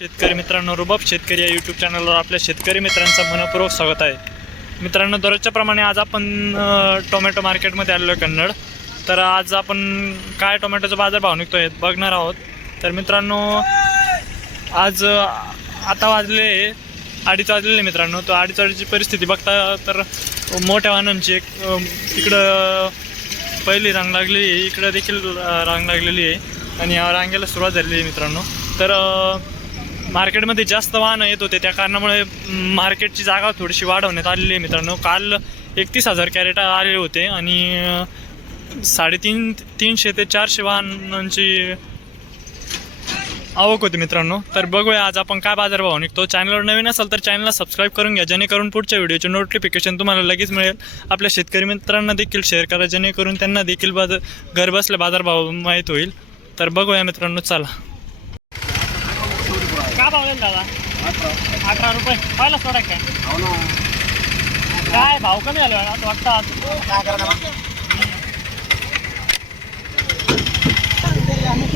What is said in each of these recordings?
शेतकरी मित्रांनो रुबाब शेतकरी या यूट्यूब चॅनलवर आपल्या शेतकरी मित्रांचं मनपूर्वक स्वागत आहे. मित्रांनो दररोजच्या प्रमाणे आज आपण टोमॅटो मार्केटमध्ये आलेलो आहे कन्नड. तर आज आपण काय टोमॅटोचा बाजारभाव निघतो आहे बघणार आहोत. तर मित्रांनो आज आता वाजले अडीच वाजलेले मित्रांनो. तर अडीच वाजेची परिस्थिती बघता तर मोठ्या वाहनांची एक इकडं पहिली रांग लागलेली आहे इकडं देखील रांग लागलेली आहे. आणि या रांगेला सुरुवात झालेली आहे मित्रांनो. तर मार्केटमध्ये जास्त वाहनं येत होते त्या कारणामुळे मार्केटची जागा थोडीशी वाढवण्यात आलेली आहे मित्रांनो. काल एकतीस हजार कॅरेट आलेले होते आणि साडेतीन तीनशे ते चारशे वाहनांची आवक होती मित्रांनो. तर बघूया आज आपण काय बाजारभाव निघतो. चॅनलवर नवीन असेल तर चॅनलला सबस्क्राईब करून घ्या जेणेकरून पुढच्या व्हिडिओचे नोटिफिकेशन तुम्हाला लगेच मिळेल. आपल्या शेतकरी मित्रांना देखील शेअर करा जेणेकरून त्यांना देखील बाजार घरबसल्या बाजारभाव माहीत होईल. तर बघूया मित्रांनो चला. भाव येईल दादा? अठरा. रुपये. पाहिला सोडा काय? काय भाव कमी झाला ना वाटतं. आज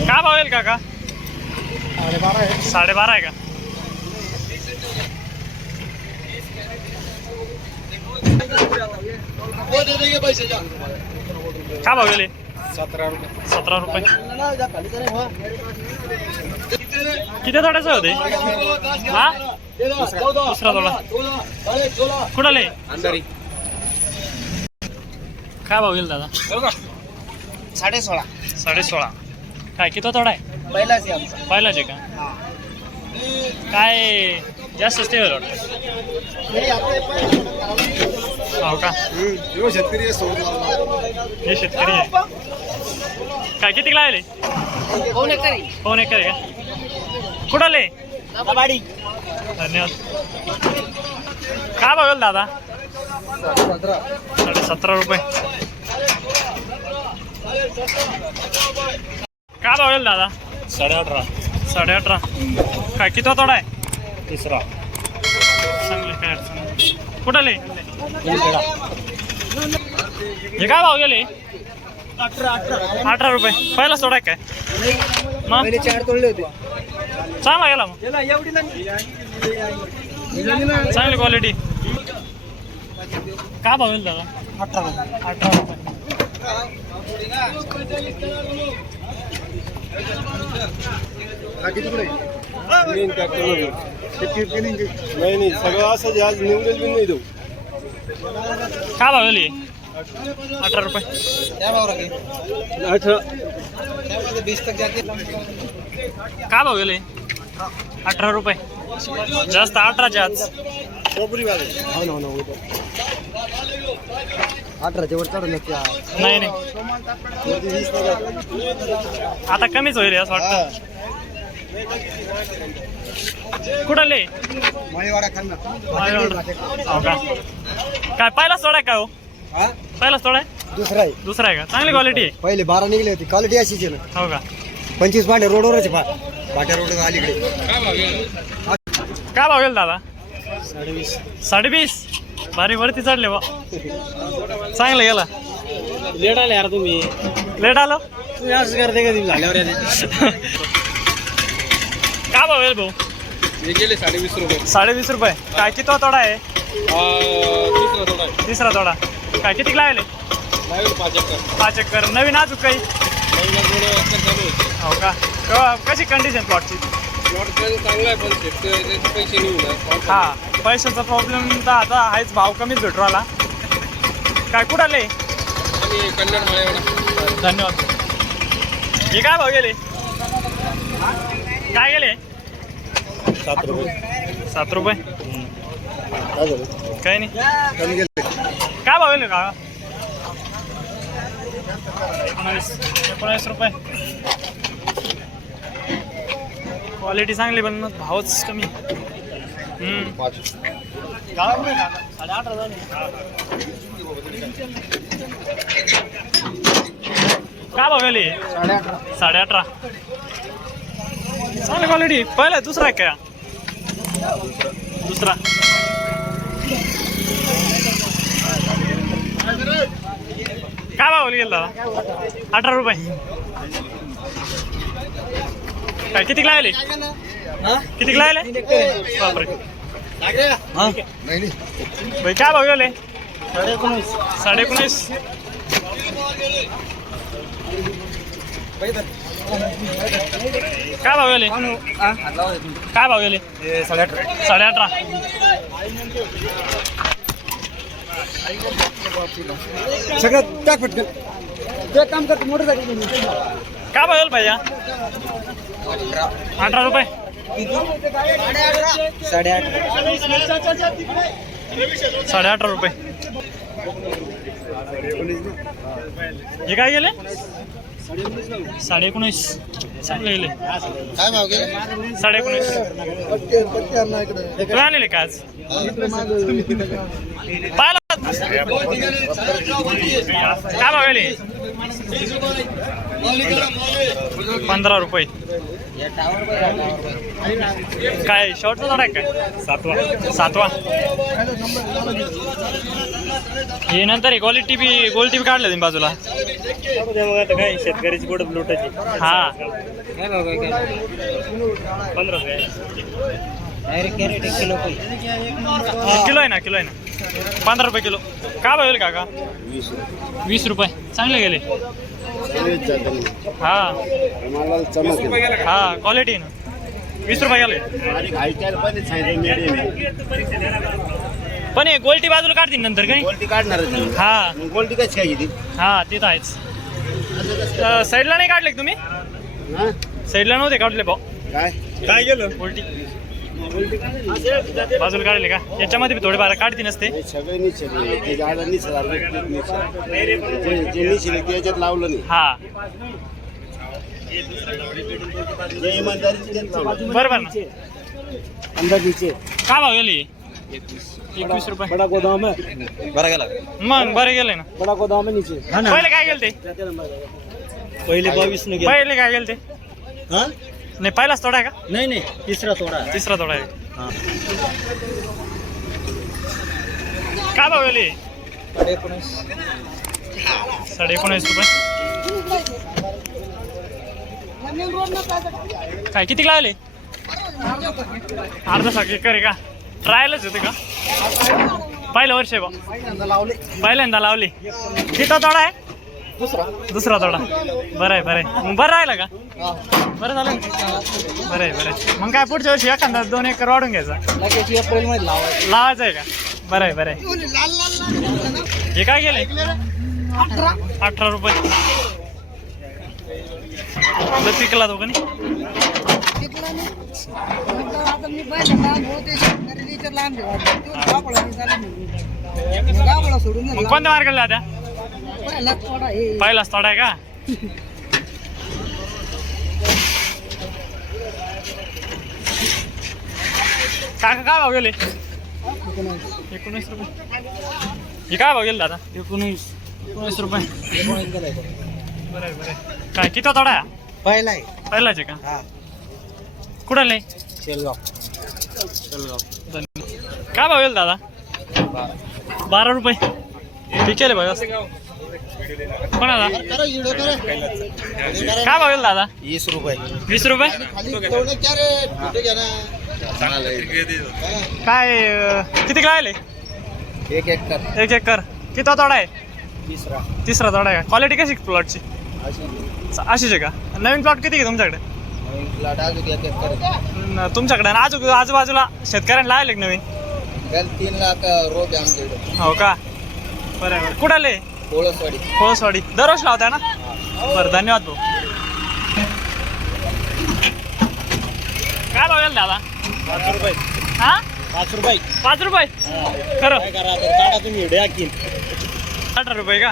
काय भाव येईल काका? साडेबारा आहे. का? काय भाव गेले सतरा रुपये. सतरा रुपये. किती थोड्याचं होते? हा? दुसरा थोडा कुणाले? काय भाव गेला दादा? साडे सोळा साडे सोळा काय किती थोडा आहे? पहिलाच आहे आमचा. पहिलाच आहे का? काय जास्त स्टेवर वाटतं हो का? शेतकरी हे शेतकरी आहे. काय किती लागले पाऊन एकर आहे का? कुठाले बाडी धन्यवाद काय बघेल दादा साडे सतरा रुपये काय बघेल दादा साडे अठरा साडे अठरा काय किती तोडा आहे तिसरा चांगले काय अडचण नाही. कुठाले हे काय भाव गेले अठरा अठरा अठरा रुपये पहिला सोडा काय मग? पहिले चार तोडले होते. चांगला गेला मग. एवढी चांगली क्वालिटी काय भाव येईल दादा? अठरा अठरा रुपये नाही. नाही सगळं असं आज निवडेल बी नाही देऊ. काय भाव गेली अठरा रुपये. की अठरा. त्यामध्ये बीस तक जाते काय भाव गेले? अठरा रुपये. जास्त अठराचे आज. हो ना हो. अठराच्या वर नक्की नाही नाही. आता कमीच होईल असं वाटतं. कुठले माळीवाडा खांदा हो का? काय पहिला सोडा काय हो? हा? पहिला सोडा आहे? दुसरा आहे. दुसरा आहे का? चांगली क्वालिटी आहे. पहिले बारा निघले होते. क्वालिटी अशीच आहे ना. हो का? पंचवीस पांढरे रोडवरच आहे पा. पाट्या रोड अलीकडे. काय भाव गेला दादा? साडेवीस. साडेवीस? भारी वरती चढले बा. चांगलं गेला. लेट आले यार तुम्ही. लेट आलो? तुम्ही असं करते कधी झाल्यावर काय भाव येईल भाऊ? हे गेले साडेवीस रुपये. साडेवीस रुपये. काय किती तोडा आहे? तिसरा थोडा तिसरा तोडा. काय किती लागले? पाच एकर. पाच एकर. नवीन अजून काही? नवीन थोडं असेल चालू होते हो का? केव्हा- कशी कंडिशन प्लॉटची प्लॉट चांगला आहे पण शेतकरी पैसे नाही होणार. हा पैशाचा प्रॉब्लेम तर आता आहेच भाव कमीच भेटू आला काय कुठं आले? आणि कन्नड माळेवाडा. धन्यवाद. हे काय भाव गेले? काय गेले? सात रुपये. सात रुपये? काय झालं? काही नाही. काय भाव गेले का एकोणावीस. एकोणावीस रुपये. क्वालिटी चांगली पण मग भावच कमी. हम्म. पाच काय भाव गेली साडे अठरा चांगली क्वालिटी पहिला दुसरा आहे का दुसरा. काय भाव गेला अठरा रुपये. काय किती लागले? किती लागले? बापरे. नाही नाही. भाई काय भाव गेले? साडे एकोणीस काय भाव गेले? काय भाव गेले? साडे अठरा सगळं टाक पटकन ते काम करतो मोटर काय गेलं पाहिजे? अठरा रुपये. साडेआठ साडे अठरा रुपये. हे काय गेले साडे एकोणीस चांगले गेले काय भाव गेले साडे एकोणीस पट्टे पट्टे आणा इकडे. तुम्ही आणलेले का आज? पाहिला काय भाव गेले पंधरा रुपये. काय शॉर्टचा झाड आहे काय? सातवा. सातवा. हे नंतर एक गोली टीव्ही गोल टीव्ही काढले तुम्ही बाजूला. मग आता काय शेतकऱ्याची गोड लुटायची हा पंधरा रुपये किलो आहे ना किलो आहे ना. पंधरा रुपये किलो. का भाव गेले काका? वीस रुपये. चांगले गेले. हा. हा क्वालिटी आहे ना. वीस रुपये गेले. पण हे गोल्टी बाजूला काढतील नंतर काही गोल्टी काढणार हा. गोल्टी कशी काय किती हा ते तर आहेच. साईडला नाही काढले तुम्ही? साईडला नव्हते काढले भाऊ. काय? काय गेलं गोल्टी. बाजूला काढले का? याच्यामध्ये थोडे बारा काढती नसते. सगळे निश्चित ते झाडं निश्चित जे जे निश्चित त्याच्यात लावलं नाही. हा. बरोबर ना अंदाजीचे का भाव गेली? एकवीस रुपये. बडा गोदाम आहे. बरा गेला. मग बरे गेले ना. बडा गोदाम आहे नीचे पहिले काय गेले ते पहिले बावीस न पहिले काय गेले ते हा? नाही पहिलाच तोडा आहे का? नाही नाही तिसरा थोडा तिसरा तोडा आहे. काय भाव गेले? साडे एकोणीस रुपये. काय किती लागले? अर्धा एकर आहे का? ट्रायलच होते का? पहिलं वर्ष आहे बा. लावले. पहिल्यांदा लावली. किती तोडा आहे? दुसरा. दुसरा तोडा बरं आहे बरं आहे. मग बरं राहिलं का? बरं झालं बरं आहे बरं आहे. मग काय पुढच्या वर्षी एखादा दोन एकर वाढून घ्यायचा. लगेच एप्रिलमध्ये लावायचं. आहे का? बरं आहे बरं आहे. हे काय गेले अठरा. रुपये. पिकला तो का नाही? कोणत्या त्या पहिलाच तोडा आहे का? काका काय भाव गेले? एकोणीस रुपये. हे काय भाव गेले दादा? एकोणीस. एकोणीस रुपये. बरं आहे, बरं आहे. काय किती तोडा आहे? पहिला आहे. पहिलाच आहे का? हा. कुठं लय शेलगाव. काय भाव गेले दादा? बारा रुपये. ठीक आहे भाई कोणाला? काय भाव दादा? वीस रुपये. वीस रुपये? काय किती लागले एक एकर. एक एकर. किती तोडा आहे? तिसरा. तिसरा तोडा आहे क्वालिटी कशी प्लॉटची अशी अशीच आहे. का? नवीन प्लॉट किती आहे तुमच्याकडे? तुमच्याकडे आजू आजूबाजूला शेतकऱ्यांना लागले नवीन? तीन लाख रोप हो का? बरं बरं. कुठं आले? कोळसवाडी. कोळसवाडी. दरवर्षी लावताय ना? बरं धन्यवाद भाऊ. काय भाव गेला दादा? पाच रुपये. हा? पाच रुपये. पाच रुपये? खरं. काय करा आता? काढा तुम्ही एवढे आखीन अठरा रुपये का?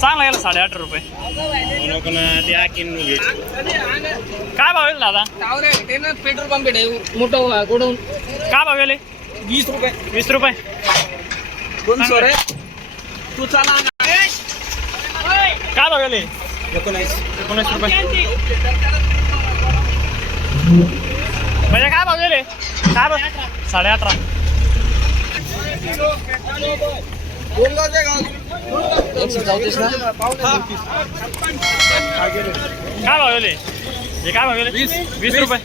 चांगला गेला साडे अठरा रुपये. नको ना काय भाव गेला दादा? पेट्रोल पंप मोठं गोडून काय भाव गेले? वीस रुपये. वीस रुपये. दोन तू चला काय गेले एकोणीस एकोणीस रुपये. म्हणजे काय गेले काय भाव साडे अठरा काय गेले हे काय गेले वीस. रुपये.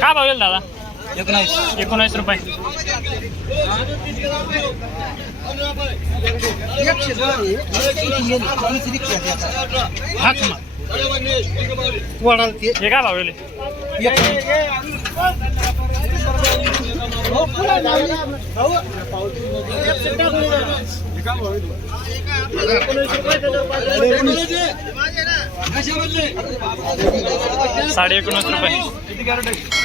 काय गेले दादा? एकोणावीस. एकोणावीस रुपये. हे काय भाव गेले साडे एकोणीस रुपये.